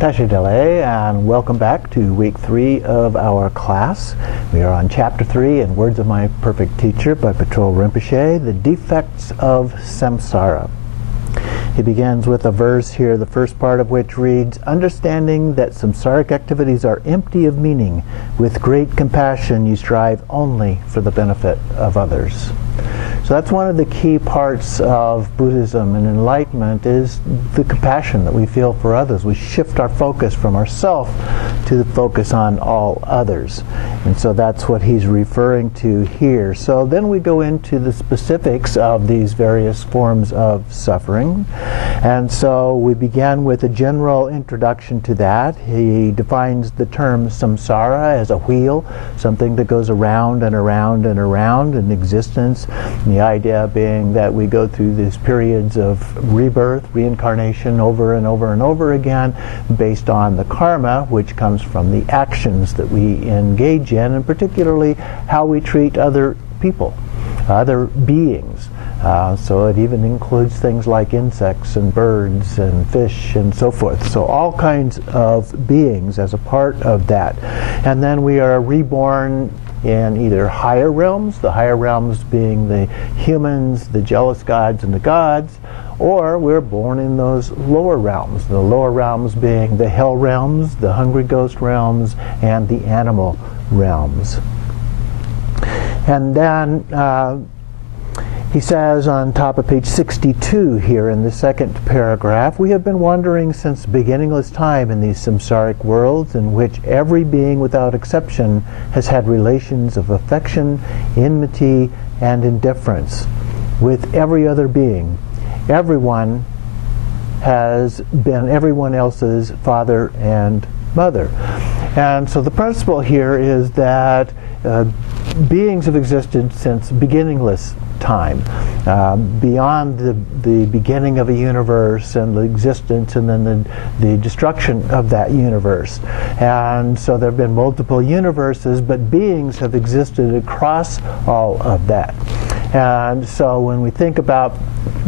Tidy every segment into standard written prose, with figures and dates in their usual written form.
Tashidele, and welcome back to week 3 of our class. We are on chapter 3 in Words of My Perfect Teacher by Patrol Rinpoche, the defects of samsara. He begins with a verse here, the first part of which reads, "Understanding that samsaric activities are empty of meaning, with great compassion you strive only for the benefit of others." So that's one of the key parts of Buddhism and enlightenment, is the compassion that we feel for others. We shift our focus from ourself to the focus on all others. And so that's what he's referring to here. So then we go into the specifics of these various forms of suffering. And so we began with a general introduction to that. He defines the term samsara as a wheel, something that goes around and around and around in existence. And the idea being that we go through these periods of rebirth, reincarnation over and over and over again based on the karma, which comes from the actions that we engage in, and particularly how we treat other people, other beings. So it even includes things like insects and birds and fish and so forth. So all kinds of beings as a part of that. And then we are reborn in either higher realms, the higher realms being the humans, the jealous gods, and the gods, or we're born in those lower realms, the lower realms being the hell realms, the hungry ghost realms, and the animal realms. And then he says on top of page 62 here in the second paragraph, "We have been wandering since beginningless time in these samsaric worlds in which every being without exception has had relations of affection, enmity, and indifference with every other being. Everyone has been everyone else's father and mother." And so the principle here is that beings have existed since beginningless time, beyond the beginning of a universe and the existence and then the destruction of that universe. And so there have been multiple universes, but beings have existed across all of that. And so when we think about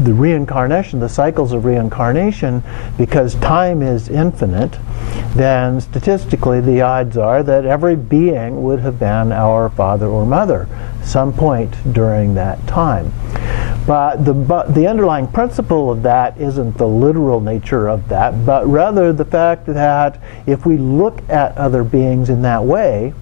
the reincarnation, the cycles of reincarnation, because time is infinite, then statistically the odds are that every being would have been our father or mother some point during that time. But the underlying principle of that isn't the literal nature of that, but rather the fact that if we look at other beings in that way,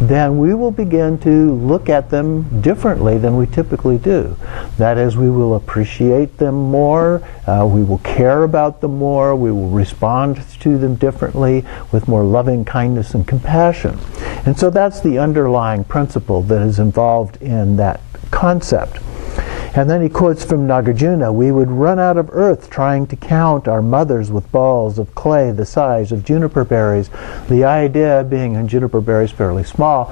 then we will begin to look at them differently than we typically do. That is, we will appreciate them more, we will care about them more, we will respond to them differently with more loving kindness and compassion. And so that's the underlying principle that is involved in that concept. And then he quotes from Nagarjuna, "We would run out of earth trying to count our mothers with balls of clay the size of juniper berries." The idea being, and juniper berries fairly small,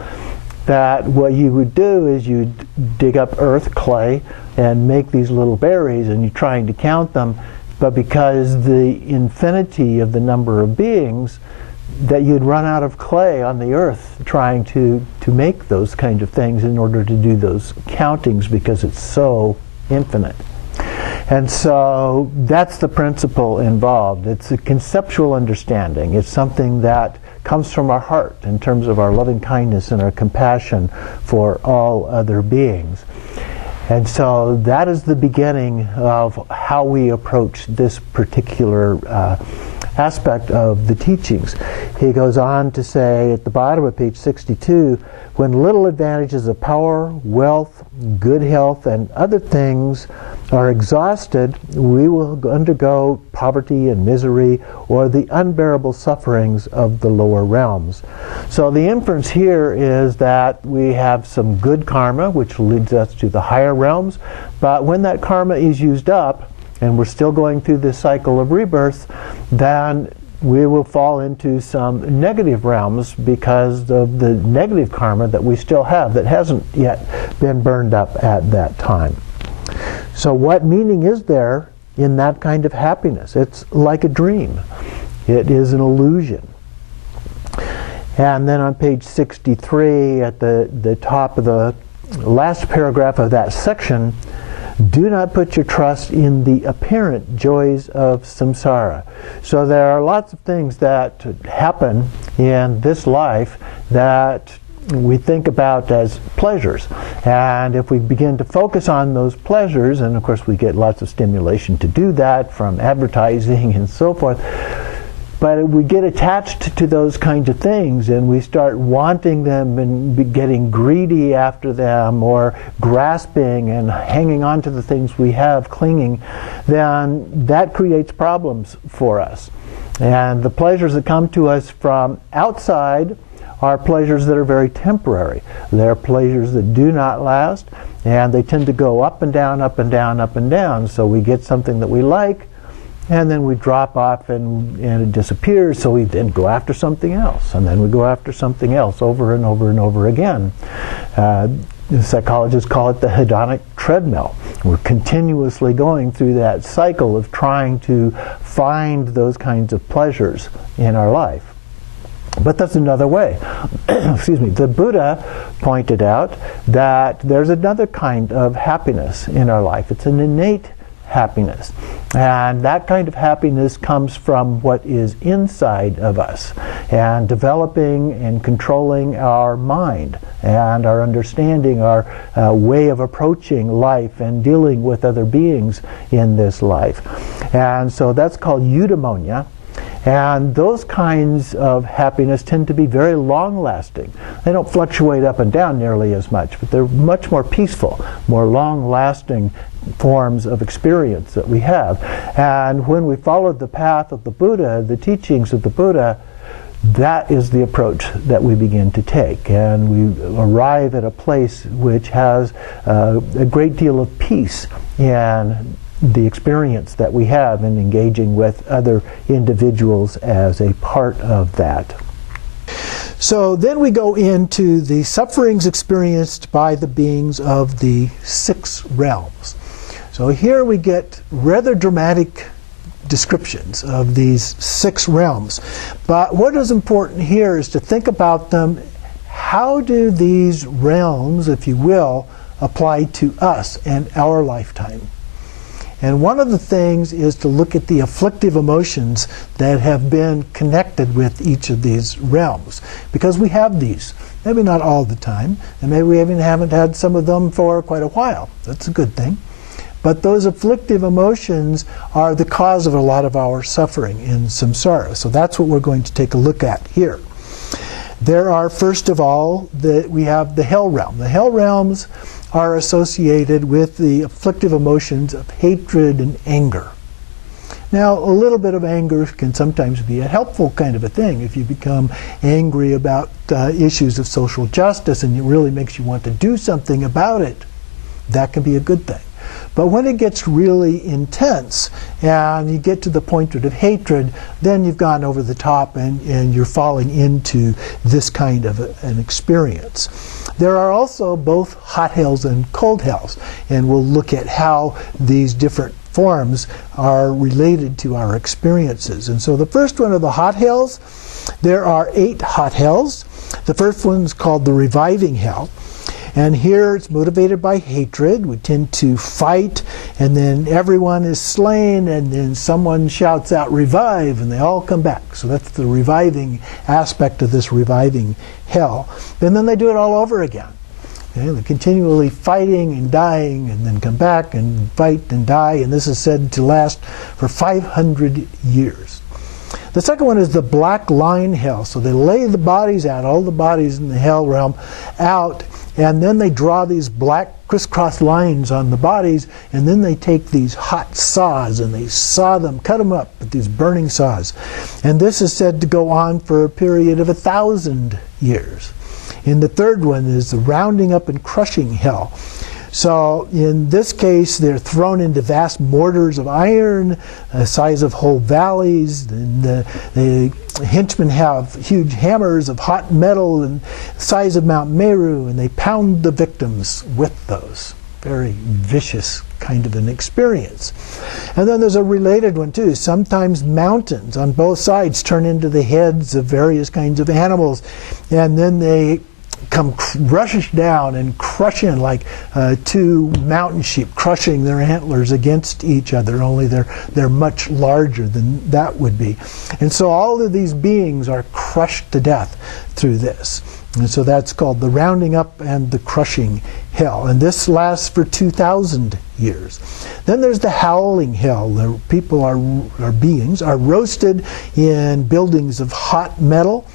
that what you would do is you'd dig up earth, clay, and make these little berries, and you're trying to count them, but because the infinity of the number of beings, that you'd run out of clay on the earth trying to make those kind of things in order to do those countings, because it's so infinite. And so that's the principle involved. It's a conceptual understanding. It's something that comes from our heart in terms of our loving kindness and our compassion for all other beings. And so that is the beginning of how we approach this particular aspect of the teachings. He goes on to say at the bottom of page 62, "When little advantages of power, wealth, good health, and other things are exhausted, we will undergo poverty and misery or the unbearable sufferings of the lower realms." So the inference here is that we have some good karma, which leads us to the higher realms, but when that karma is used up, and we're still going through this cycle of rebirth, then we will fall into some negative realms because of the negative karma that we still have that hasn't yet been burned up at that time. So what meaning is there in that kind of happiness? It's like a dream. It is an illusion. And then on page 63, at the top of the last paragraph of that section, Do not put your trust in the apparent joys of samsara. So there are lots of things that happen in this life that we think about as pleasures. And if we begin to focus on those pleasures, and of course we get lots of stimulation to do that from advertising and so forth, but we get attached to those kinds of things and we start wanting them and getting greedy after them or grasping and hanging on to the things we have, clinging, then that creates problems for us. And the pleasures that come to us from outside are pleasures that are very temporary. They're pleasures that do not last, and they tend to go up and down, up and down, up and down. So we get something that we like, and then we drop off and it disappears, so we then go after something else, and then we go after something else over and over and over again. Psychologists call it the hedonic treadmill. We're continuously going through that cycle of trying to find those kinds of pleasures in our life. But that's another way. Excuse me. The Buddha pointed out that there's another kind of happiness in our life. It's an innate happiness. And that kind of happiness comes from what is inside of us, and developing and controlling our mind and our understanding, our way of approaching life and dealing with other beings in this life. And so that's called eudaimonia. And those kinds of happiness tend to be very long-lasting. They don't fluctuate up and down nearly as much, but they're much more peaceful, more long-lasting forms of experience that we have. And when we follow the path of the Buddha, the teachings of the Buddha, that is the approach that we begin to take. And we arrive at a place which has a great deal of peace in the experience that we have in engaging with other individuals as a part of that. So then we go into the sufferings experienced by the beings of the 6 realms. So here we get rather dramatic descriptions of these 6 realms. But what is important here is to think about them. How do these realms, if you will, apply to us and our lifetime? And one of the things is to look at the afflictive emotions that have been connected with each of these realms. Because we have these. Maybe not all the time, and maybe we even haven't had some of them for quite a while. That's a good thing. But those afflictive emotions are the cause of a lot of our suffering in samsara. So that's what we're going to take a look at here. There are, first of all, we have the hell realm. The hell realms are associated with the afflictive emotions of hatred and anger. Now, a little bit of anger can sometimes be a helpful kind of a thing. If you become angry about issues of social justice and it really makes you want to do something about it, that can be a good thing. But when it gets really intense and you get to the point of hatred, then you've gone over the top and you're falling into this kind of an experience. There are also both hot hells and cold hells, and we'll look at how these different forms are related to our experiences. And so the first one are the hot hells. There are 8 hot hells. The first one's called the reviving hell. And here it's motivated by hatred. We tend to fight, and then everyone is slain, and then someone shouts out, "Revive," and they all come back. So that's the reviving aspect of this reviving hell. And then they do it all over again. Okay? They're continually fighting and dying, and then come back and fight and die, and this is said to last for 500 years. The second one is the black line hell. So they lay the bodies out, all the bodies in the hell realm out, and then they draw these black crisscross lines on the bodies, and then they take these hot saws and they saw them, cut them up with these burning saws. And this is said to go on for a period of 1,000 years. And the third one is the rounding up and crushing hell. So in this case, they're thrown into vast mortars of iron, the size of whole valleys. And the henchmen have huge hammers of hot metal and the size of Mount Meru, and they pound the victims with those. Very vicious kind of an experience. And then there's a related one too. Sometimes mountains on both sides turn into the heads of various kinds of animals, and then they come rush down and crush in like two mountain sheep crushing their antlers against each other, only they're much larger than that would be. And so all of these beings are crushed to death through this. And so that's called the rounding up and the crushing hell. And this lasts for 2,000 years. Then there's the howling hell. The people beings are roasted in buildings of hot metal.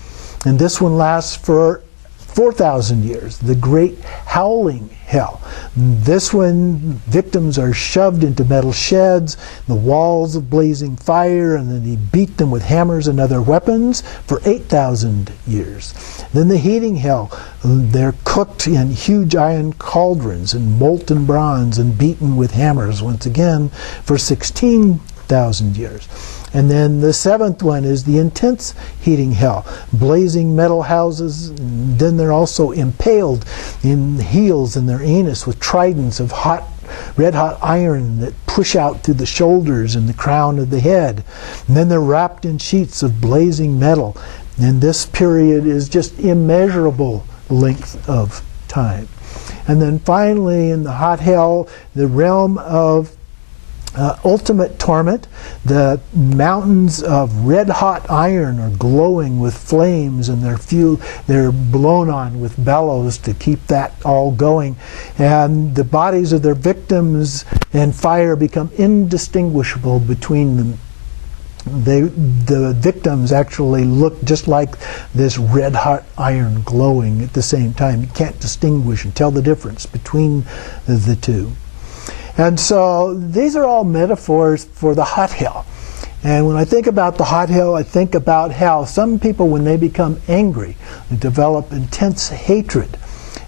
And this one lasts for 4,000 years, the great howling hell. This one, victims are shoved into metal sheds, the walls of blazing fire, and then they beat them with hammers and other weapons for 8,000 years. Then the heating hell, they're cooked in huge iron cauldrons and molten bronze and beaten with hammers once again for 16,000 years. And then the seventh one is the intense heating hell, blazing metal houses. And then they're also impaled in the heels and their anus with tridents of red-hot iron that push out through the shoulders and the crown of the head. And then they're wrapped in sheets of blazing metal. And this period is just immeasurable length of time. And then finally, in the hot hell, the realm of ultimate torment, the mountains of red-hot iron are glowing with flames, and they're blown on with bellows to keep that all going. And the bodies of their victims and fire become indistinguishable between them. The victims actually look just like this red-hot iron glowing at the same time. You can't distinguish and tell the difference between the two. And so these are all metaphors for the hot hell. And when I think about the hot hell, I think about how some people, when they become angry and develop intense hatred,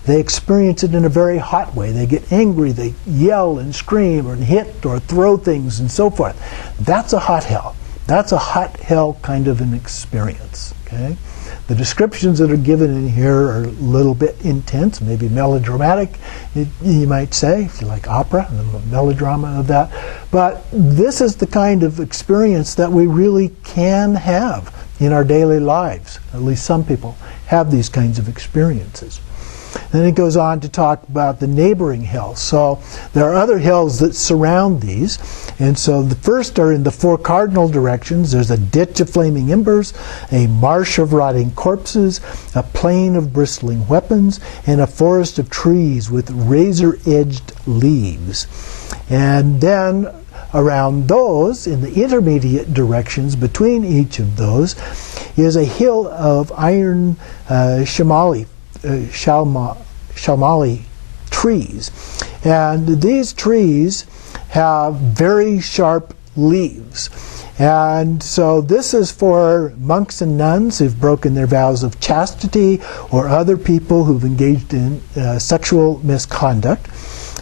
they experience it in a very hot way. They get angry, they yell and scream or hit or throw things and so forth. That's a hot hell. That's a hot hell kind of an experience. Okay? The descriptions that are given in here are a little bit intense, maybe melodramatic, you might say, if you like opera and the melodrama of that. But this is the kind of experience that we really can have in our daily lives. At least some people have these kinds of experiences. Then it goes on to talk about the neighboring hells. So there are other hells that surround these. And so the first are in the four cardinal directions. There's a ditch of flaming embers, a marsh of rotting corpses, a plain of bristling weapons, and a forest of trees with razor-edged leaves. And then around those, in the intermediate directions between each of those, is a hill of iron shalmali trees. And these trees have very sharp leaves. And so this is for monks and nuns who've broken their vows of chastity, or other people who've engaged in sexual misconduct.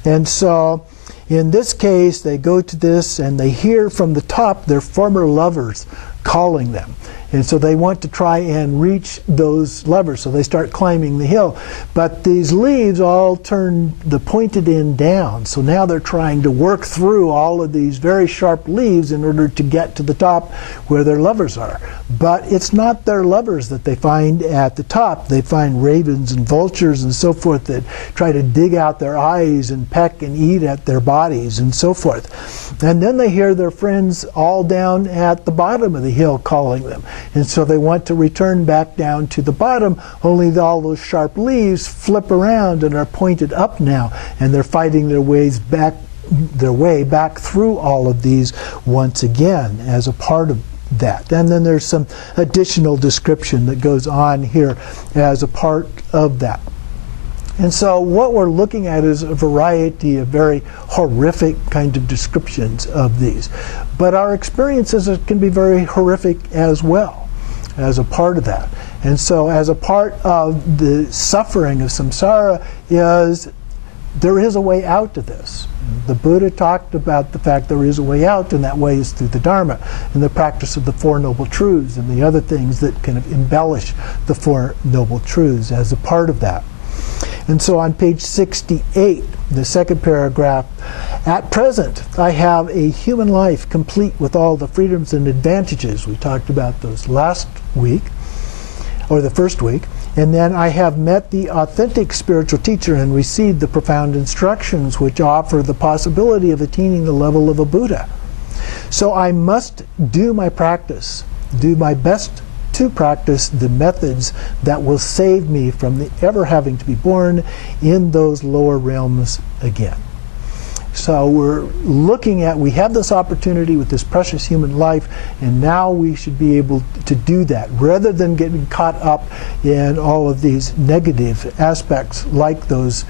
And so in this case, they go to this and they hear from the top their former lovers calling them. And so they want to try and reach those lovers, so they start climbing the hill. But these leaves all turn the pointed end down, so now they're trying to work through all of these very sharp leaves in order to get to the top where their lovers are. But it's not their lovers that they find at the top. They find ravens and vultures and so forth that try to dig out their eyes and peck and eat at their bodies and so forth. And then they hear their friends all down at the bottom of the hill calling them. And so they want to return back down to the bottom, only all those sharp leaves flip around and are pointed up now, and they're fighting their way back through all of these once again as a part of that. And then there's some additional description that goes on here as a part of that. And so what we're looking at is a variety of very horrific kind of descriptions of these. But our experiences can be very horrific as well, as a part of that. And so as a part of the suffering of samsara there is a way out of this. The Buddha talked about the fact there is a way out, and that way is through the Dharma and the practice of the Four Noble Truths and the other things that kind of embellish the Four Noble Truths as a part of that. And so on page 68, the second paragraph, at present I have a human life complete with all the freedoms and advantages. We talked about those last week. or the first week, and then I have met the authentic spiritual teacher and received the profound instructions which offer the possibility of attaining the level of a Buddha. So I must do my practice, do my best to practice the methods that will save me from ever having to be born in those lower realms again. So we're looking at, we have this opportunity with this precious human life, and now we should be able to do that rather than getting caught up in all of these negative aspects like those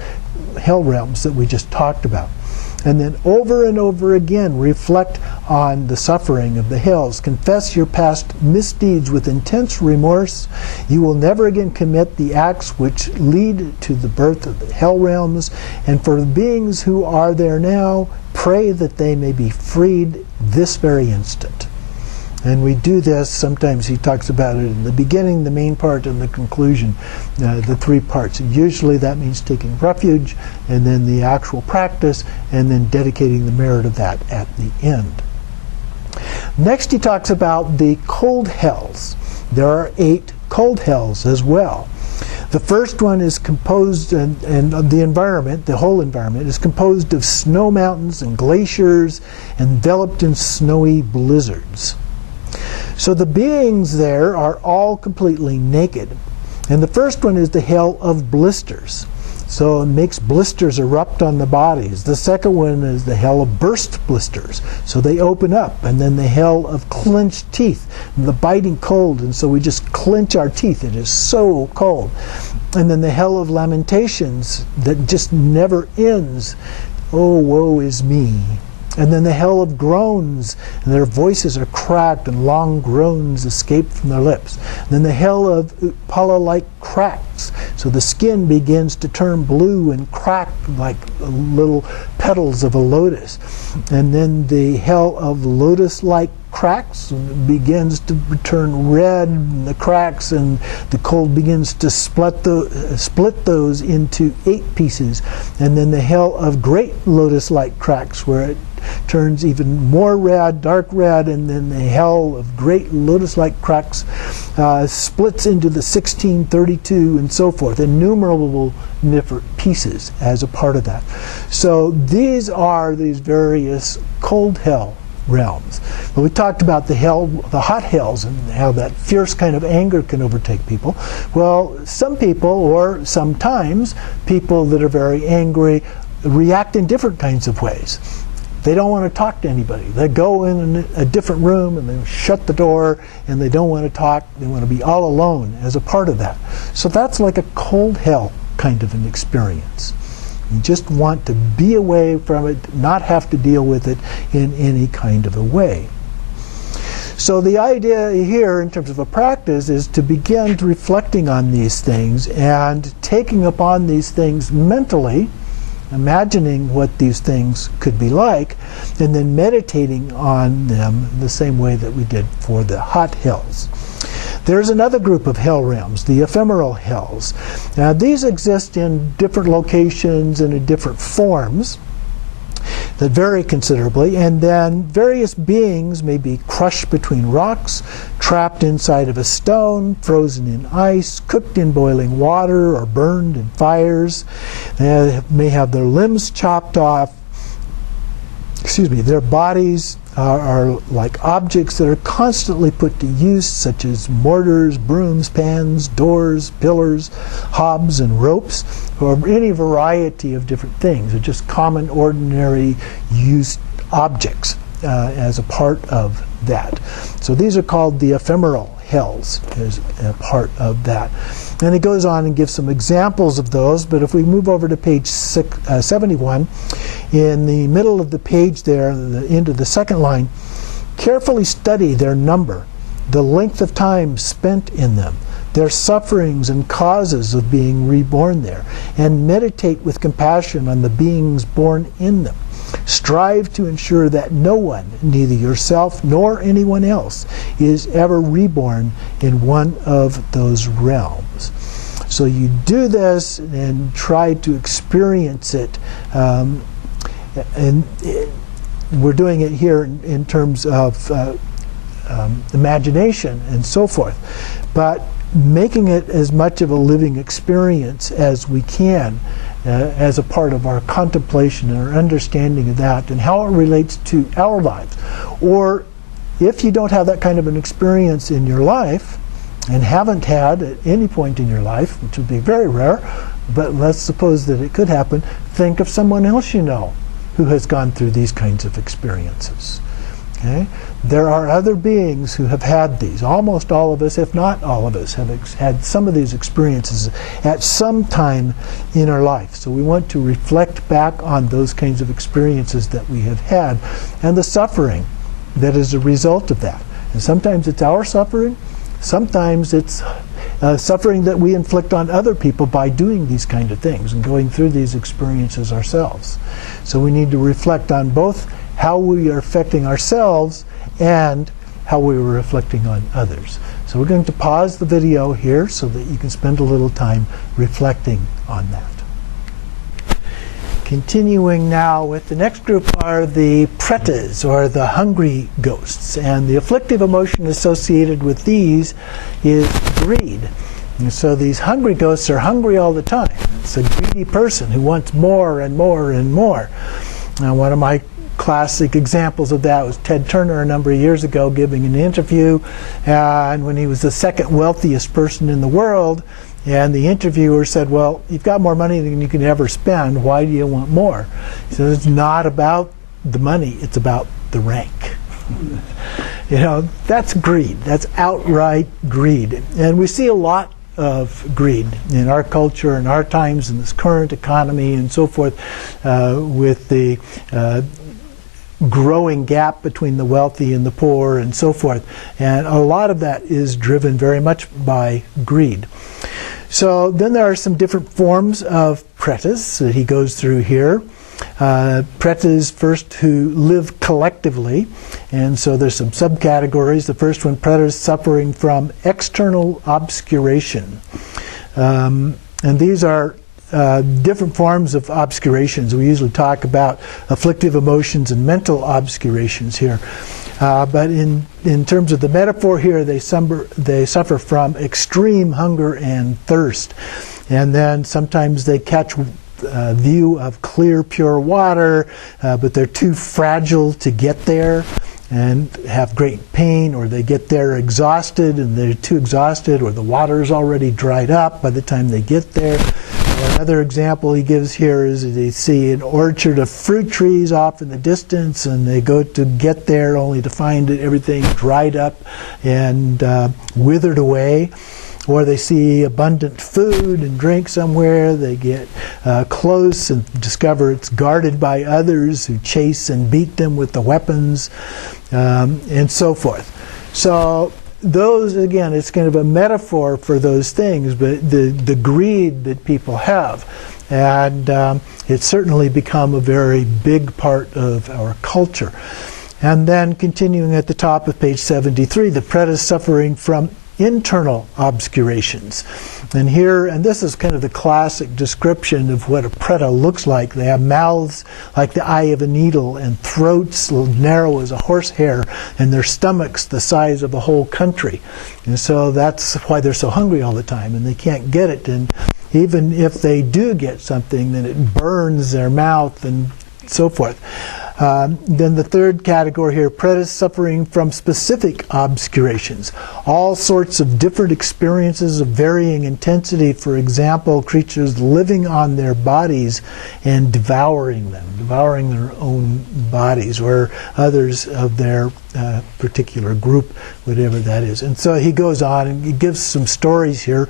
hell realms that we just talked about. And then over and over again, reflect on the suffering of the hells. Confess your past misdeeds with intense remorse. You will never again commit the acts which lead to the birth of the hell realms. And for the beings who are there now, pray that they may be freed this very instant. And we do this, sometimes he talks about it in the beginning, the main part, and the conclusion, the three parts. Usually that means taking refuge, and then the actual practice, and then dedicating the merit of that at the end. Next he talks about the cold hells. There are 8 cold hells as well. The first one is composed, and the environment, the whole environment, is composed of snow mountains and glaciers enveloped in snowy blizzards. So the beings there are all completely naked. And the first one is the hell of blisters. So it makes blisters erupt on the bodies. The second one is the hell of burst blisters. So they open up. And then the hell of clenched teeth, and the biting cold. And so we just clench our teeth. It is so cold. And then the hell of lamentations that just never ends. Oh, woe is me. And then the hell of groans, and their voices are cracked and long groans escape from their lips. And then the hell of Upala-like cracks, so the skin begins to turn blue and crack like little petals of a lotus. And then the hell of lotus-like cracks begins to turn red in the cracks, and the cold begins to split those into 8 pieces. And then the hell of great lotus-like cracks, where it turns even more red, dark red, and then the hell of great lotus-like cracks splits into the 16, 32, and so forth, innumerable different pieces as a part of that. So these are these various cold hell realms. But we talked about the hot hells, and how that fierce kind of anger can overtake people. Well, some people, or sometimes people that are very angry, react in different kinds of ways. They don't want to talk to anybody. They go in a different room and they shut the door, and they don't want to talk. They want to be all alone as a part of that. So that's like a cold hell kind of an experience. You just want to be away from it, not have to deal with it in any kind of a way. So the idea here in terms of a practice is to begin reflecting on these things and taking upon these things mentally, imagining what these things could be like, and then meditating on them the same way that we did for the hot hells. There's another group of hell realms, the ephemeral hells. Now these exist in different locations and in different forms that vary considerably, and then various beings may be crushed between rocks, trapped inside of a stone, frozen in ice, cooked in boiling water, or burned in fires. They may have their limbs chopped off. Their bodies are like objects that are constantly put to use, such as mortars, brooms, pans, doors, pillars, hobs, and ropes, or any variety of different things. They're just common, ordinary, used objects as a part of that. So these are called the ephemeral hells as a part of that. And it goes on and gives some examples of those, but if we move over to page 71, in the middle of the page there, the end of the second line, carefully study their number, the length of time spent in them, their sufferings and causes of being reborn there, and meditate with compassion on the beings born in them. Strive to ensure that no one, neither yourself nor anyone else, is ever reborn in one of those realms. So you do this and try to experience it. And we're doing it here in terms of imagination and so forth. But making it as much of a living experience as we can as a part of our contemplation and our understanding of that and how it relates to our lives. Or if you don't have that kind of an experience in your life and haven't had at any point in your life, which would be very rare, but let's suppose that it could happen, think of someone else you know who has gone through these kinds of experiences. Okay? There are other beings who have had these. Almost all of us, if not all of us, have had some of these experiences at some time in our life. So we want to reflect back on those kinds of experiences that we have had and the suffering that is a result of that. And sometimes it's our suffering, sometimes it's suffering that we inflict on other people by doing these kind of things and going through these experiences ourselves. So we need to reflect on both how we are affecting ourselves and how we are reflecting on others. So we're going to pause the video here so that you can spend a little time reflecting on that. Continuing now with the next group are the pretas, or the hungry ghosts. And the afflictive emotion associated with these is greed. And so these hungry ghosts are hungry all the time. It's a greedy person who wants more and more and more. Now, one of my classic examples of that was Ted Turner a number of years ago giving an interview, and when he was the second wealthiest person in the world, and the interviewer said, well, you've got more money than you can ever spend, why do you want more? He said, it's not about the money, it's about the rank. You know, that's greed. That's outright greed. And we see a lot of greed in our culture, in our times, in this current economy and so forth, with the growing gap between the wealthy and the poor and so forth. And a lot of that is driven very much by greed. So then there are some different forms of pretas that he goes through here. Pretas first who live collectively, and so there's some subcategories. The first one, pretas suffering from external obscuration. And these are different forms of obscurations. We usually talk about afflictive emotions and mental obscurations here. But in terms of the metaphor here, they suffer from extreme hunger and thirst. And then sometimes they catch view of clear, pure water, but they're too fragile to get there and have great pain, or they get there exhausted and they're too exhausted, or the water's already dried up by the time they get there. Another example he gives here is they see an orchard of fruit trees off in the distance, and they go to get there only to find that everything dried up and withered away. Or they see abundant food and drink somewhere, they get close and discover it's guarded by others who chase and beat them with the weapons, and so forth. So those, again, it's kind of a metaphor for those things, but the greed that people have. And it's certainly become a very big part of our culture. And then continuing at the top of page 73, the pretas suffering from internal obscurations. And here, and this is kind of the classic description of what a preta looks like. They have mouths like the eye of a needle and throats narrow as a horsehair, and their stomachs the size of a whole country. And so that's why they're so hungry all the time, and they can't get it. And even if they do get something, then it burns their mouth and so forth. Then the third category here, pretas suffering from specific obscurations. All sorts of different experiences of varying intensity. For example, creatures living on their bodies and devouring them, devouring their own bodies, or others of their particular group, whatever that is. And so he goes on and he gives some stories here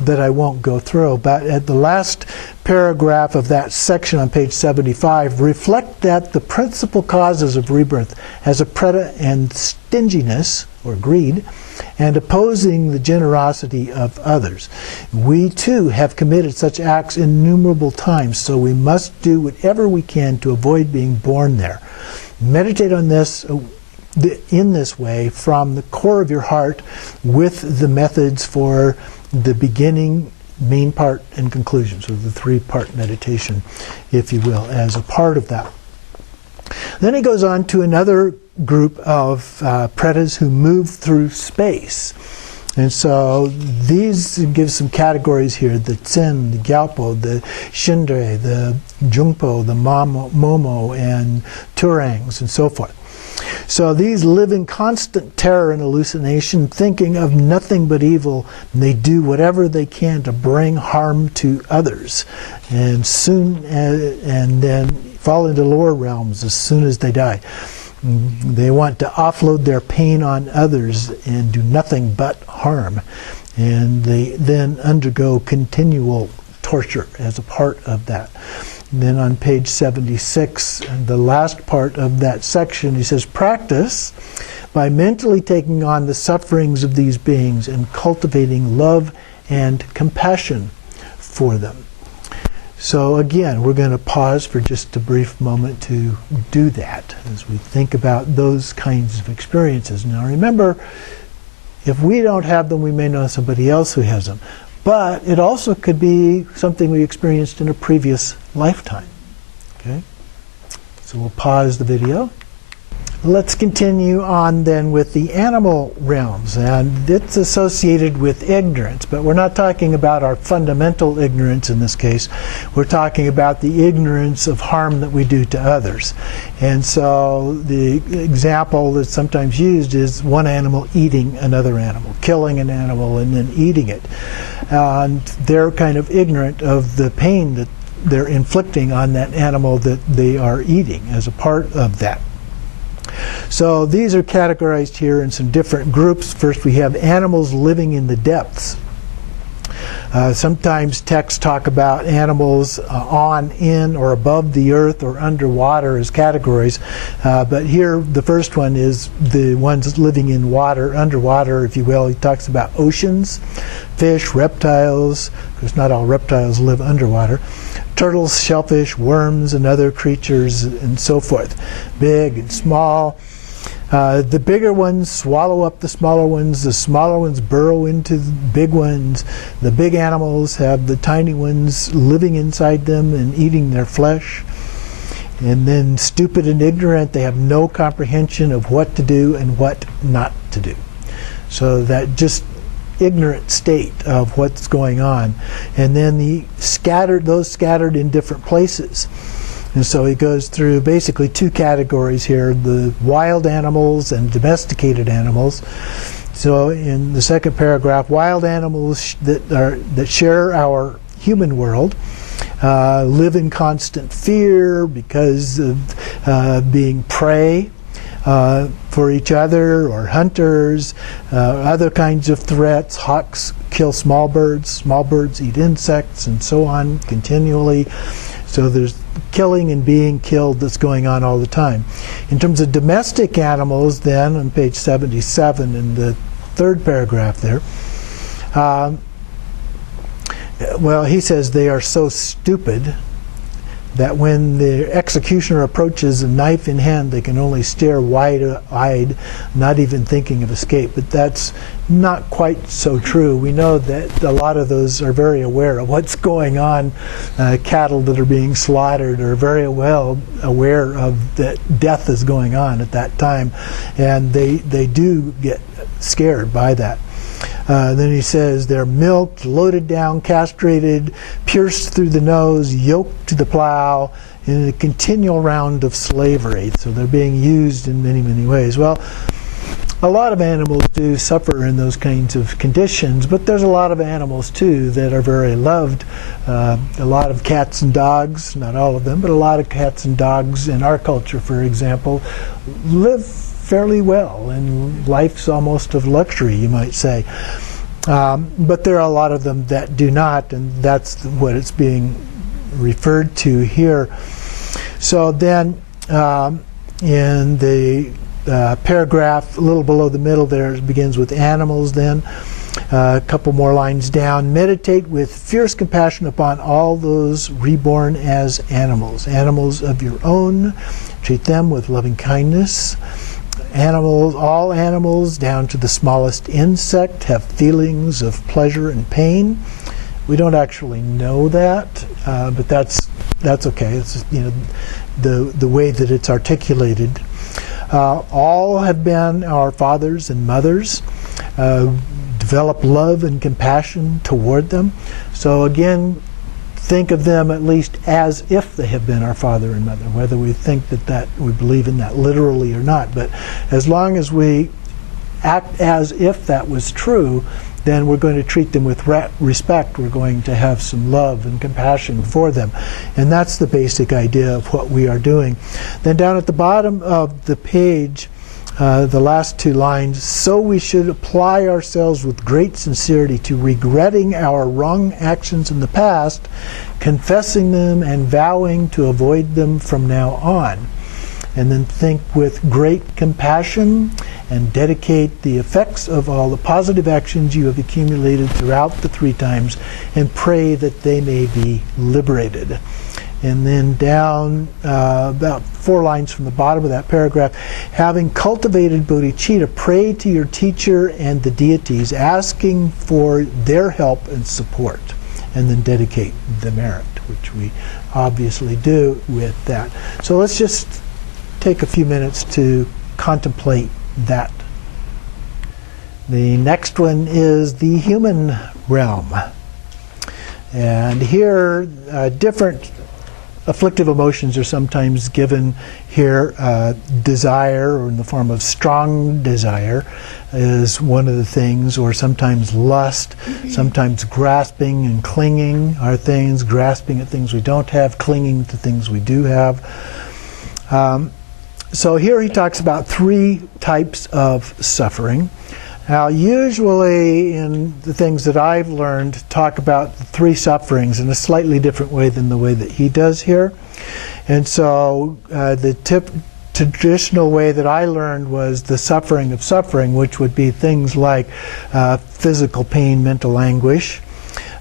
that I won't go through. But at the last paragraph of that section on page 75, reflect that the principal causes of rebirth as a preta and stinginess, or greed, and opposing the generosity of others. We too have committed such acts innumerable times, so we must do whatever we can to avoid being born there. Meditate on this in this way from the core of your heart, with the methods for the beginning, main part, and conclusion. So the three-part meditation, if you will, as a part of that. Then he goes on to another group of pretas who move through space. And so these give some categories here: the Tsin, the Gyalpo, the Shindre, the Jungpo, the Momo, and Turangs, and so forth. So these live in constant terror and hallucination, thinking of nothing but evil, and they do whatever they can to bring harm to others, and then fall into lower realms as soon as they die. They want to offload their pain on others and do nothing but harm, and they then undergo continual torture as a part of that. And then on page 76, the last part of that section, he says, practice by mentally taking on the sufferings of these beings and cultivating love and compassion for them. So again, we're going to pause for just a brief moment to do that as we think about those kinds of experiences. Now remember, if we don't have them, we may know somebody else who has them. But it also could be something we experienced in a previous lifetime. Okay? So we'll pause the video. Let's continue on then with the animal realms, and it's associated with ignorance, but we're not talking about our fundamental ignorance in this case. We're talking about the ignorance of harm that we do to others. And so the example that's sometimes used is one animal eating another animal, killing an animal and then eating it. And they're kind of ignorant of the pain that they're inflicting on that animal that they are eating as a part of that. So these are categorized here in some different groups. First we have animals living in the depths. Sometimes texts talk about animals on, in, or above the earth or underwater as categories. But here the first one is the ones living in water, underwater, if you will. He talks about oceans, fish, reptiles. Of course, not all reptiles live underwater. Turtles, shellfish, worms, and other creatures, and so forth. Big and small. The bigger ones swallow up the smaller ones. The smaller ones burrow into the big ones. The big animals have the tiny ones living inside them and eating their flesh. And then stupid and ignorant, they have no comprehension of what to do and what not to do. So that just ignorant state of what's going on. And then those scattered in different places. And so he goes through basically two categories here, the wild animals and domesticated animals. So in the second paragraph, wild animals that share our human world live in constant fear because of being prey for each other or hunters, other kinds of threats. Hawks kill small birds eat insects, and so on continually. So there's killing and being killed that's going on all the time. In terms of domestic animals, then, on page 77 in the third paragraph there, well, he says they are so stupid that when the executioner approaches a knife in hand, they can only stare wide-eyed, not even thinking of escape. But that's not quite so true. We know that a lot of those are very aware of what's going on. Cattle that are being slaughtered are very well aware of that death is going on at that time, and they do get scared by that. Then he says they're milked, loaded down, castrated, pierced through the nose, yoked to the plow, in a continual round of slavery. So they're being used in many, many ways. Well, a lot of animals do suffer in those kinds of conditions, but there's a lot of animals too that are very loved. A lot of cats and dogs, not all of them, but a lot of cats and dogs in our culture, for example, live fairly well, and life's almost of luxury, you might say. But there are a lot of them that do not, and that's what it's being referred to here. So then in the paragraph a little below the middle there, it begins with animals then. A couple more lines down. Meditate with fierce compassion upon all those reborn as animals. Animals of your own. Treat them with loving kindness. Animals, all animals, down to the smallest insect, have feelings of pleasure and pain. We don't actually know that, but that's okay. It's just, the way that it's articulated. All have been our fathers and mothers, develop love and compassion toward them. So again, think of them at least as if they have been our father and mother, whether we think that we believe in that literally or not. But as long as we act as if that was true, then we're going to treat them with respect. We're going to have some love and compassion for them. And that's the basic idea of what we are doing. Then down at the bottom of the page, the last two lines, so we should apply ourselves with great sincerity to regretting our wrong actions in the past, confessing them and vowing to avoid them from now on. And then think with great compassion and dedicate the effects of all the positive actions you have accumulated throughout the 3 times and pray that they may be liberated. And then down about 4 lines from the bottom of that paragraph, having cultivated bodhicitta, pray to your teacher and the deities, asking for their help and support, and then dedicate the merit, which we obviously do with that. So let's just take a few minutes to contemplate that. The next one is the human realm. And here, different afflictive emotions are sometimes given here. Desire, or in the form of strong desire, is one of the things, or sometimes lust, sometimes grasping and clinging are things, grasping at things we don't have, clinging to things we do have. So here he talks about 3 types of suffering. Now, usually in the things that I've learned, talk about the 3 sufferings in a slightly different way than the way that he does here. And so the traditional way that I learned was the suffering of suffering, which would be things like physical pain, mental anguish.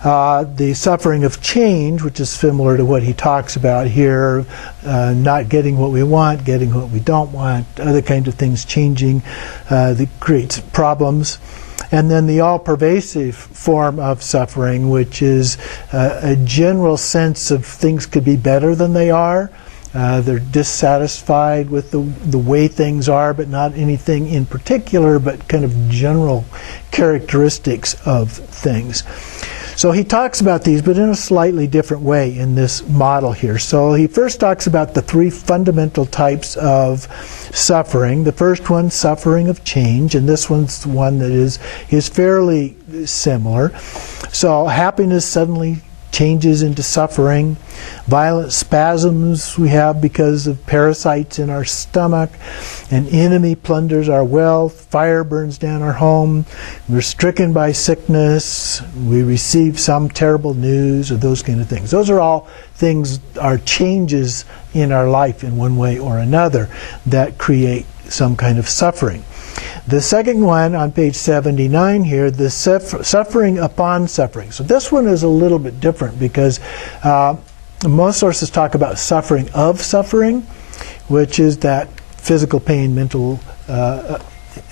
The suffering of change, which is similar to what he talks about here, not getting what we want, getting what we don't want, other kinds of things changing that creates problems. And then the all-pervasive form of suffering, which is a general sense of things could be better than they are. They're dissatisfied with the way things are, but not anything in particular, but kind of general characteristics of things. So he talks about these, but in a slightly different way in this model here. So he first talks about the 3 fundamental types of suffering. The first one, suffering of change, and this one's one that is fairly similar. So happiness suddenly changes into suffering. Violent spasms we have because of parasites in our stomach. An enemy plunders our wealth. Fire burns down our home. We're stricken by sickness. We receive some terrible news, or those kind of things. Those are all things, are changes in our life in one way or another that create some kind of suffering. The second one on page 79 here, the suffering upon suffering. So this one is a little bit different because most sources talk about suffering of suffering, which is that physical pain, mental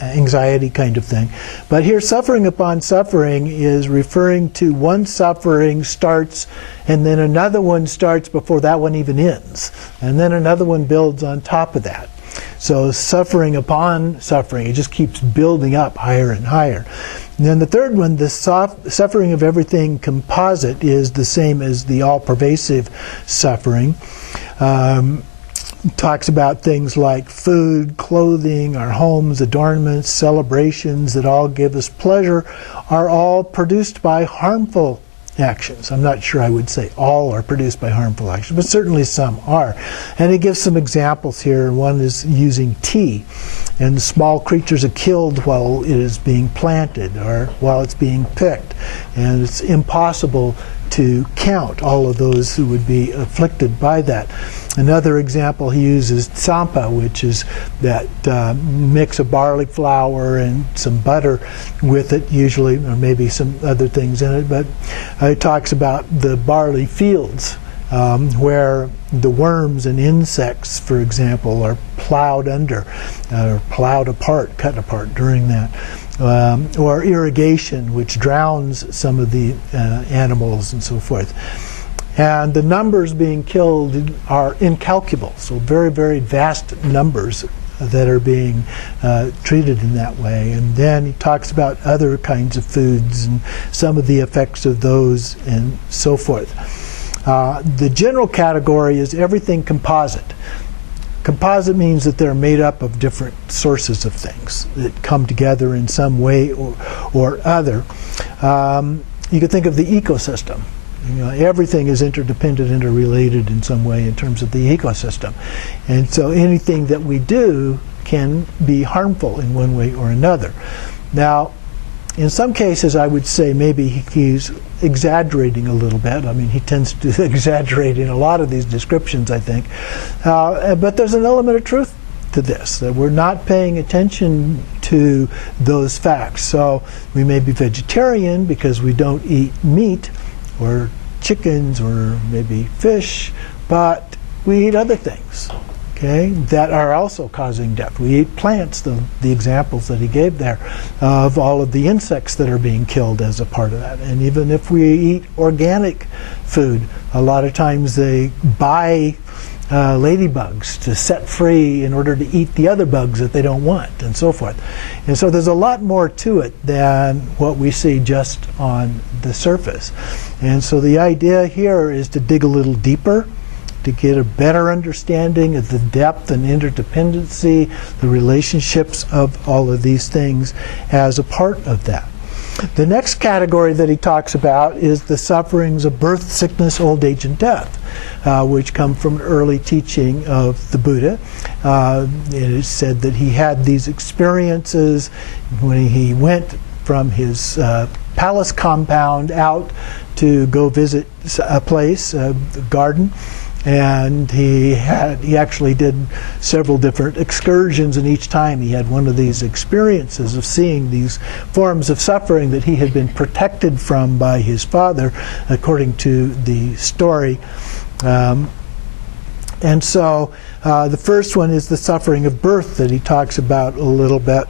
anxiety kind of thing. But here, suffering upon suffering is referring to one suffering starts and then another one starts before that one even ends. And then another one builds on top of that. So suffering upon suffering, it just keeps building up higher and higher. And then the third one, the suffering of everything composite, is the same as the all-pervasive suffering. Talks about things like food, clothing, our homes, adornments, celebrations that all give us pleasure, are all produced by harmful actions. I'm not sure I would say all are produced by harmful actions, but certainly some are. And he gives some examples here. One is using tea. And small creatures are killed while it is being planted or while it's being picked. And it's impossible to count all of those who would be afflicted by that. Another example he uses tsampa, which is that mix of barley flour and some butter with it usually, or maybe some other things in it. But it talks about the barley fields where the worms and insects, for example, are plowed under, or plowed apart, cut apart during that. Or irrigation, which drowns some of the animals and so forth. And the numbers being killed are incalculable, so very, very vast numbers that are being treated in that way. And then he talks about other kinds of foods and some of the effects of those and so forth. The general category is everything composite. Composite means that they're made up of different sources of things that come together in some way or other. You could think of the ecosystem. Everything is interdependent, interrelated in some way in terms of the ecosystem. And so anything that we do can be harmful in one way or another. Now, in some cases, I would say maybe he's exaggerating a little bit. I mean, he tends to exaggerate in a lot of these descriptions, I think. But there's an element of truth to this, that we're not paying attention to those facts. So we may be vegetarian because we don't eat meat or chickens or maybe fish, but we eat other things, okay, that are also causing death. We eat plants, the examples that he gave there, of all of the insects that are being killed as a part of that. And even if we eat organic food, a lot of times they buy ladybugs to set free in order to eat the other bugs that they don't want, and so forth. And so there's a lot more to it than what we see just on the surface. And so the idea here is to dig a little deeper, to get a better understanding of the depth and interdependency, the relationships of all of these things as a part of that. The next category that he talks about is the sufferings of birth, sickness, old age, and death, which come from early teaching of the Buddha. It is said that he had these experiences when he went from his palace compound out to go visit a place, a garden, and he actually did several different excursions, and each time he had one of these experiences of seeing these forms of suffering that he had been protected from by his father, according to the story. And so the first one is the suffering of birth that he talks about a little bit.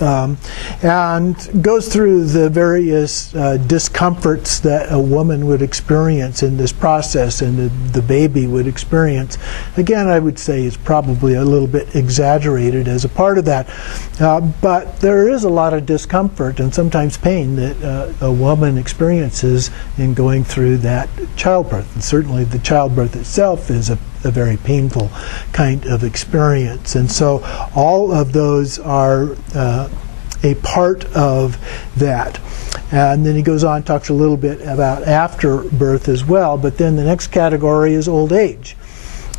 And goes through the various discomforts that a woman would experience in this process and the baby would experience. Again, I would say it's probably a little bit exaggerated as a part of that. But there is a lot of discomfort and sometimes pain that a woman experiences in going through that childbirth. And certainly the childbirth itself is a very painful kind of experience. And so all of those are a part of that. And then he goes on, talks a little bit about after birth as well, but then the next category is old age.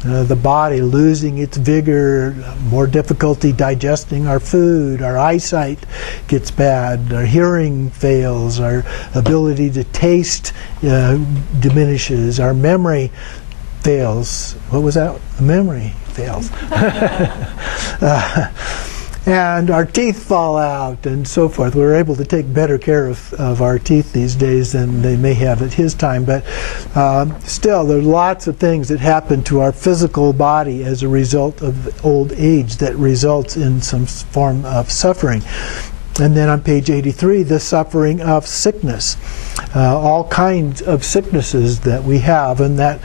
The body losing its vigor, more difficulty digesting our food, our eyesight gets bad, our hearing fails, our ability to taste diminishes, our memory fails. What was that? Memory fails. And our teeth fall out and so forth. We're able to take better care of our teeth these days than they may have at his time. But still, there are lots of things that happen to our physical body as a result of old age that results in some form of suffering. And then on page 83, the suffering of sickness. All kinds of sicknesses that we have, and that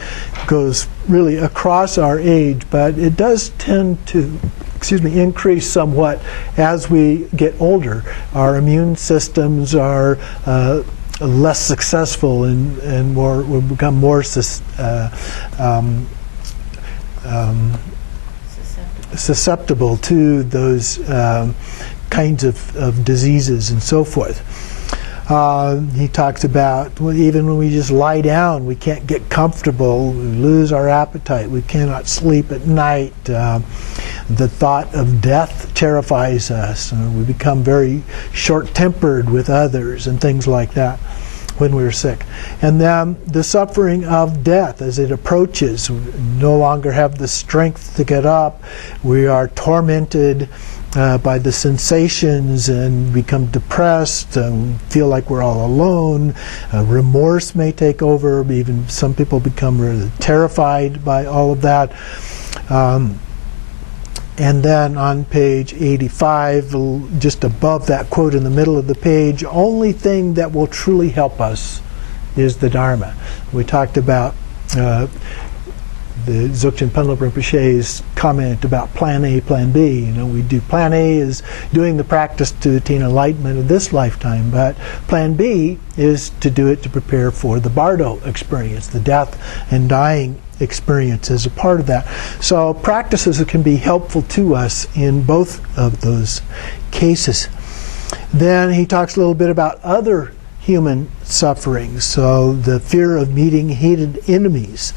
goes really across our age, but it does tend to increase somewhat as we get older. Our immune systems are less successful and we become more susceptible to those kinds of diseases and so forth. He talks about even when we just lie down, we can't get comfortable, we lose our appetite, we cannot sleep at night. The thought of death terrifies us. We become very short-tempered with others and things like that when we're sick. And then the suffering of death as it approaches. We no longer have the strength to get up. We are tormented by the sensations and become depressed and feel like we're all alone. Remorse may take over. Even some people become really terrified by all of that. And then on page 85, just above that quote in the middle of the page, only thing that will truly help us is the Dharma. We talked about the the Dzogchen Panlop Rinpoche's comment about Plan A, Plan B. We do Plan A is doing the practice to attain enlightenment in this lifetime, but Plan B is to do it to prepare for the Bardo experience, the death and dying experience as a part of that. So practices that can be helpful to us in both of those cases. Then he talks a little bit about other human suffering, so the fear of meeting hated enemies.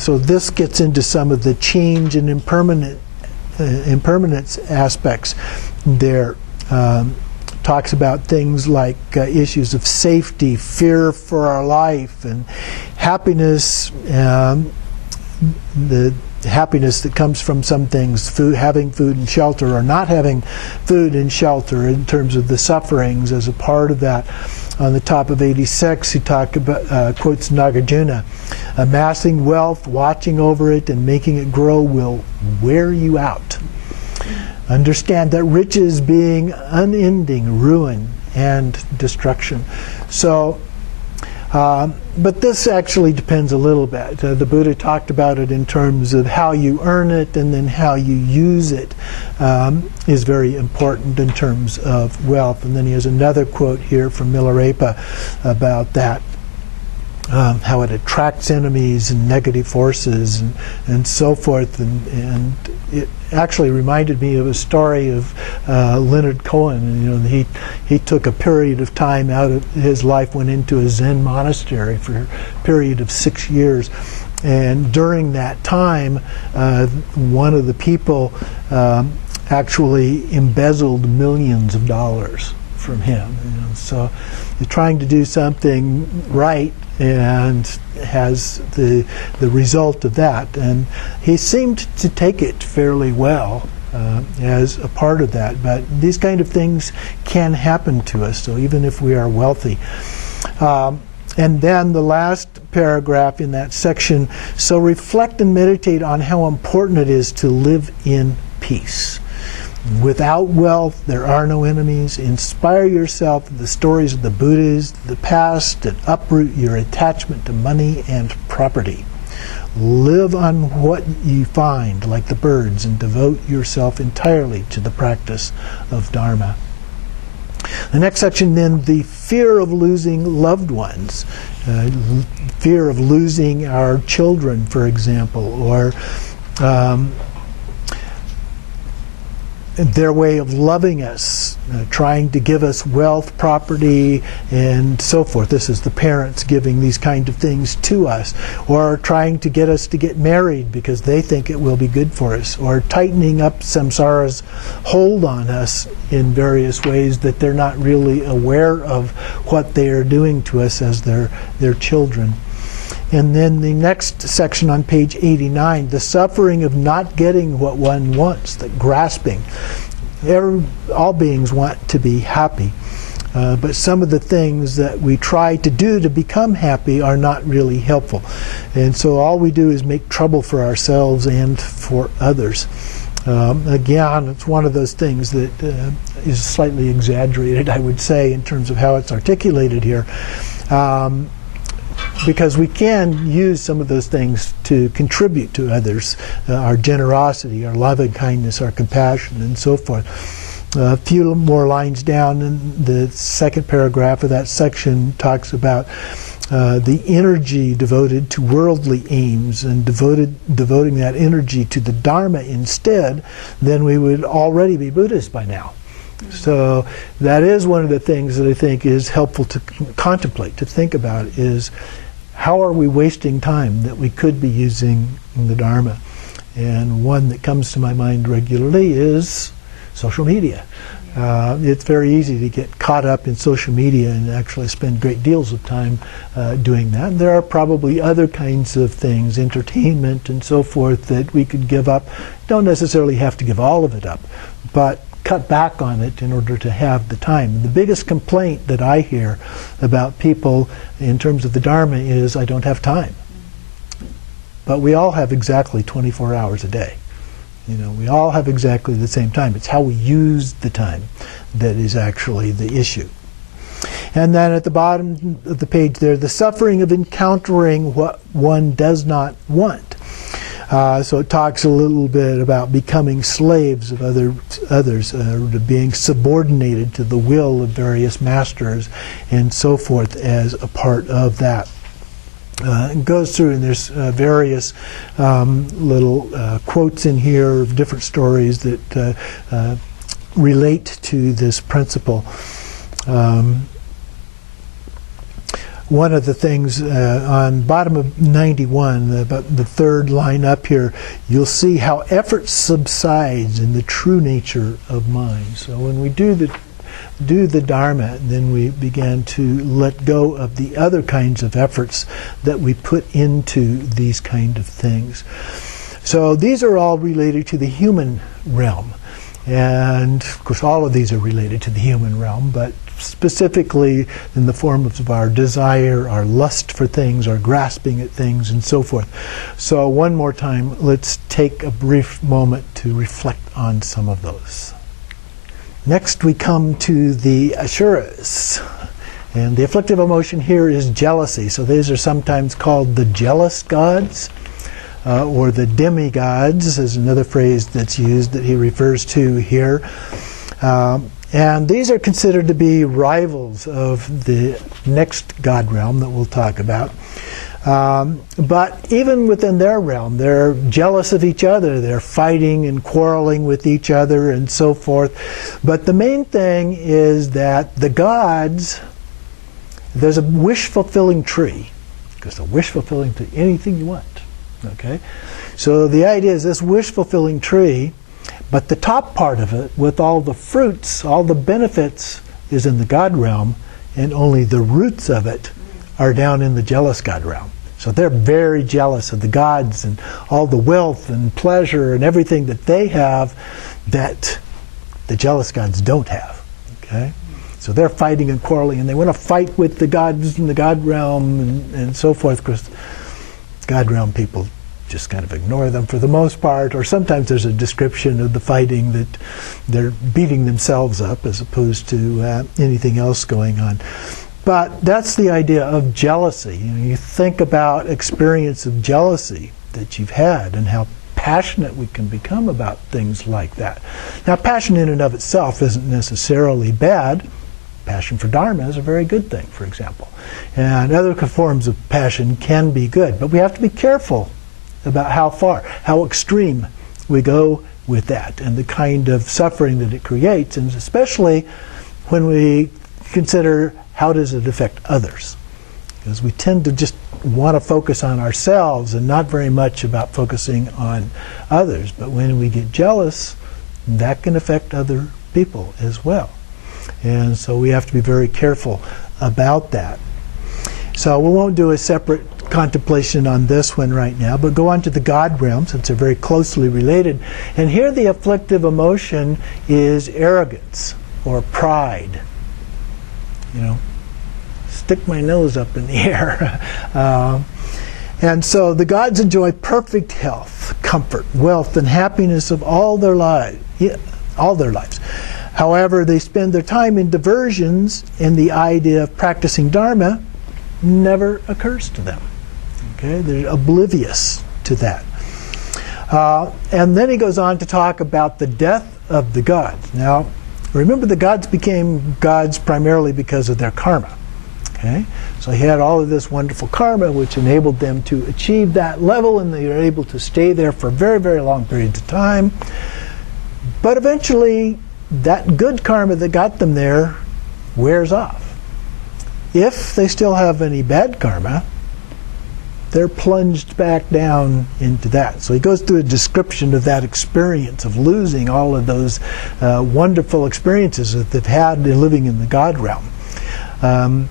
So this gets into some of the change and impermanence aspects there. Talks about things like issues of safety, fear for our life, and happiness, the happiness that comes from some things, having food and shelter or not having food and shelter, in terms of the sufferings as a part of that. On the top of 86, he quotes Nagarjuna, amassing wealth, watching over it, and making it grow will wear you out. Understand that riches being unending ruin and destruction. So, but this actually depends a little bit. The Buddha talked about it in terms of how you earn it and then how you use it is very important in terms of wealth. And then he has another quote here from Milarepa about that. How it attracts enemies and negative forces and so forth. And it actually reminded me of a story of Leonard Cohen. He took a period of time out of his life, went into a Zen monastery for a period of 6 years. And during that time, one of the people actually embezzled millions of dollars from him. So you're trying to do something right, and has the result of that. And he seemed to take it fairly well as a part of that. But these kind of things can happen to us, so even if we are wealthy. And then the last paragraph in that section, so reflect and meditate on how important it is to live in peace. Without wealth, there are no enemies. Inspire yourself with the stories of the Buddhas, the past, and uproot your attachment to money and property. Live on what you find, like the birds, and devote yourself entirely to the practice of Dharma. The next section then, the fear of losing loved ones. Fear of losing our children, for example, or their way of loving us, trying to give us wealth, property, and so forth. This is the parents giving these kind of things to us, or trying to get us to get married because they think it will be good for us, or tightening up samsara's hold on us in various ways that they're not really aware of what they are doing to us as their children. And then the next section on page 89, the suffering of not getting what one wants, the grasping. All beings want to be happy, but some of the things that we try to do to become happy are not really helpful. And so all we do is make trouble for ourselves and for others. Again, it's one of those things that is slightly exaggerated, I would say, in terms of how it's articulated here. Because we can use some of those things to contribute to others, our generosity, our loving kindness, our compassion, and so forth. A few more lines down in the second paragraph of that section talks about the energy devoted to worldly aims, and devoting that energy to the Dharma instead, then we would already be Buddhists by now. So that is one of the things that I think is helpful to contemplate, to think about, is how are we wasting time that we could be using in the Dharma? And one that comes to my mind regularly is social media. It's very easy to get caught up in social media and actually spend great deals of time doing that. And there are probably other kinds of things, entertainment and so forth, that we could give up. Don't necessarily have to give all of it up, but cut back on it in order to have the time. And the biggest complaint that I hear about people in terms of the Dharma is, I don't have time. But we all have exactly 24 hours a day. We all have exactly the same time. It's how we use the time that is actually the issue. And then at the bottom of the page there, the suffering of encountering what one does not want. So it talks a little bit about becoming slaves of others, being subordinated to the will of various masters and so forth as a part of that. It goes through, and there's various little quotes in here of different stories that relate to this principle. One of the things on bottom of 91, about the third line up here, you'll see how effort subsides in the true nature of mind. So when we do the Dharma, then we begin to let go of the other kinds of efforts that we put into these kind of things. So these are all related to the human realm. And of course all of these are related to the human realm, but specifically in the form of our desire, our lust for things, our grasping at things, and so forth. So one more time, let's take a brief moment to reflect on some of those. Next we come to the Asuras. And the afflictive emotion here is jealousy. So these are sometimes called the jealous gods. Or the demigods is another phrase that's used that he refers to here. And these are considered to be rivals of the next god realm that we'll talk about. But even within their realm, they're jealous of each other. They're fighting and quarreling with each other and so forth. But the main thing is that the gods, there's a wish-fulfilling tree. Because a wish-fulfilling tree, anything you want. Okay, so the idea is this wish-fulfilling tree, but the top part of it, with all the fruits, all the benefits, is in the God realm, and only the roots of it are down in the jealous God realm. So they're very jealous of the gods and all the wealth and pleasure and everything that they have that the jealous gods don't have. Okay, so they're fighting and quarreling, and they want to fight with the gods in the God realm and so forth, because God realm people just kind of ignore them for the most part, or sometimes there's a description of the fighting that they're beating themselves up as opposed to anything else going on. But that's the idea of jealousy. You think about experience of jealousy that you've had and how passionate we can become about things like that. Now, passion in and of itself isn't necessarily bad. Passion for Dharma is a very good thing, for example. And other forms of passion can be good, but we have to be careful about how far, how extreme we go with that and the kind of suffering that it creates, and especially when we consider how does it affect others. Because we tend to just want to focus on ourselves and not very much about focusing on others. But when we get jealous, that can affect other people as well. And so we have to be very careful about that. So we won't do a separate contemplation on this one right now, but go on to the God realm, since they're very closely related. And here the afflictive emotion is arrogance or pride. You know, stick my nose up in the air. And so the gods enjoy perfect health, comfort, wealth, and happiness of all their lives. However, they spend their time in diversions, and the idea of practicing Dharma never occurs to them. Okay, they're oblivious to that. And then he goes on to talk about the death of the gods. Now, remember, the gods became gods primarily because of their karma. Okay, so he had all of this wonderful karma which enabled them to achieve that level, and they were able to stay there for very, very long periods of time. But eventually, that good karma that got them there wears off. If they still have any bad karma, they're plunged back down into that. So he goes through a description of that experience of losing all of those wonderful experiences that they've had in living in the God realm.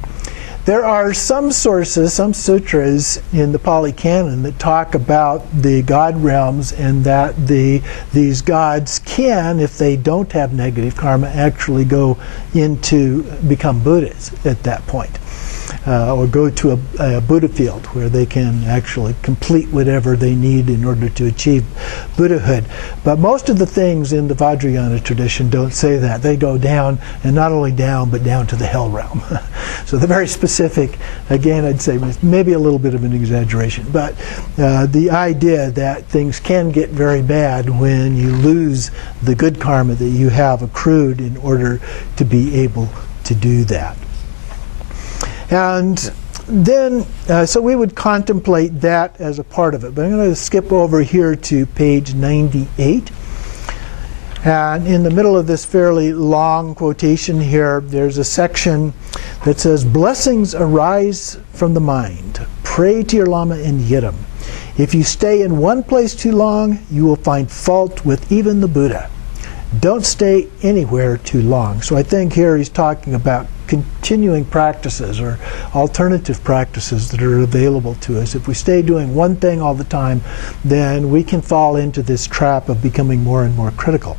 There are some sources, some sutras in the Pali Canon that talk about the God realms, and that these gods can, if they don't have negative karma, actually go into become Buddhas at that point. or go to a Buddha field where they can actually complete whatever they need in order to achieve Buddhahood. But most of the things in the Vajrayana tradition don't say that. They go down, and not only down, but down to the hell realm. So they're very specific. Again, I'd say maybe a little bit of an exaggeration, but the idea that things can get very bad when you lose the good karma that you have accrued in order to be able to do that. And then, so we would contemplate that as a part of it. But I'm going to skip over here to page 98. And in the middle of this fairly long quotation here, there's a section that says, "Blessings arise from the mind. Pray to your Lama and Yidam. If you stay in one place too long, you will find fault with even the Buddha. Don't stay anywhere too long." So I think here he's talking about continuing practices or alternative practices that are available to us. If we stay doing one thing all the time, then we can fall into this trap of becoming more and more critical.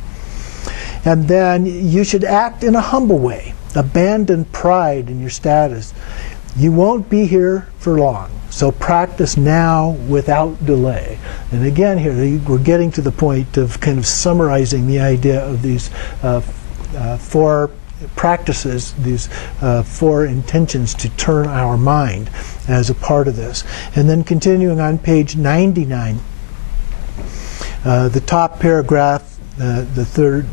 And then you should act in a humble way. Abandon pride in your status. You won't be here for long, so practice now without delay. And again here, we're getting to the point of kind of summarizing the idea of these four practices, these four intentions to turn our mind as a part of this. And then continuing on page 99, the top paragraph, the third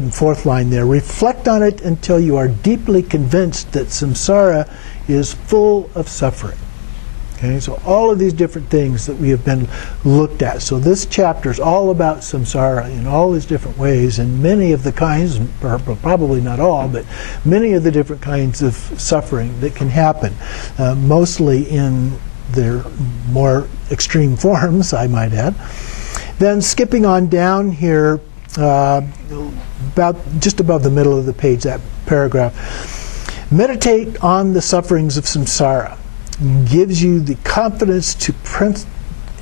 and fourth line there, "Reflect on it until you are deeply convinced that samsara is full of suffering." Okay, so all of these different things that we have been looked at. So this chapter is all about samsara in all these different ways, and many of the kinds, probably not all, but many of the different kinds of suffering that can happen, mostly in their more extreme forms, I might add. Then skipping on down here, about just above the middle of the page, that paragraph, "Meditate on the sufferings of samsara. Gives you the confidence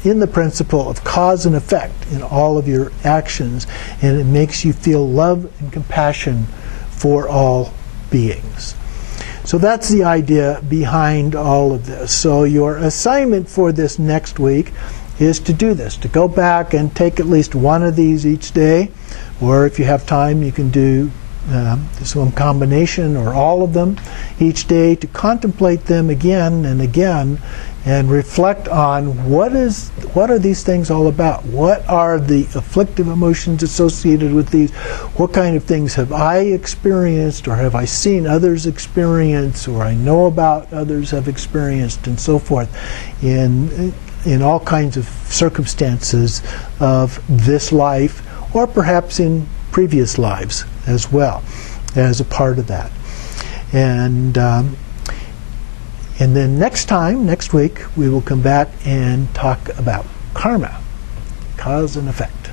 in the principle of cause and effect in all of your actions, and it makes you feel love and compassion for all beings." So that's the idea behind all of this. So your assignment for this next week is to do this, to go back and take at least one of these each day, or if you have time you can do some combination or all of them each day, to contemplate them again and again and reflect on what are these things all about? What are the afflictive emotions associated with these? What kind of things have I experienced, or have I seen others experience, or I know about others have experienced, and so forth, in all kinds of circumstances of this life, or perhaps in previous lives as well, as a part of that. And then next week, we will come back and talk about karma, cause and effect.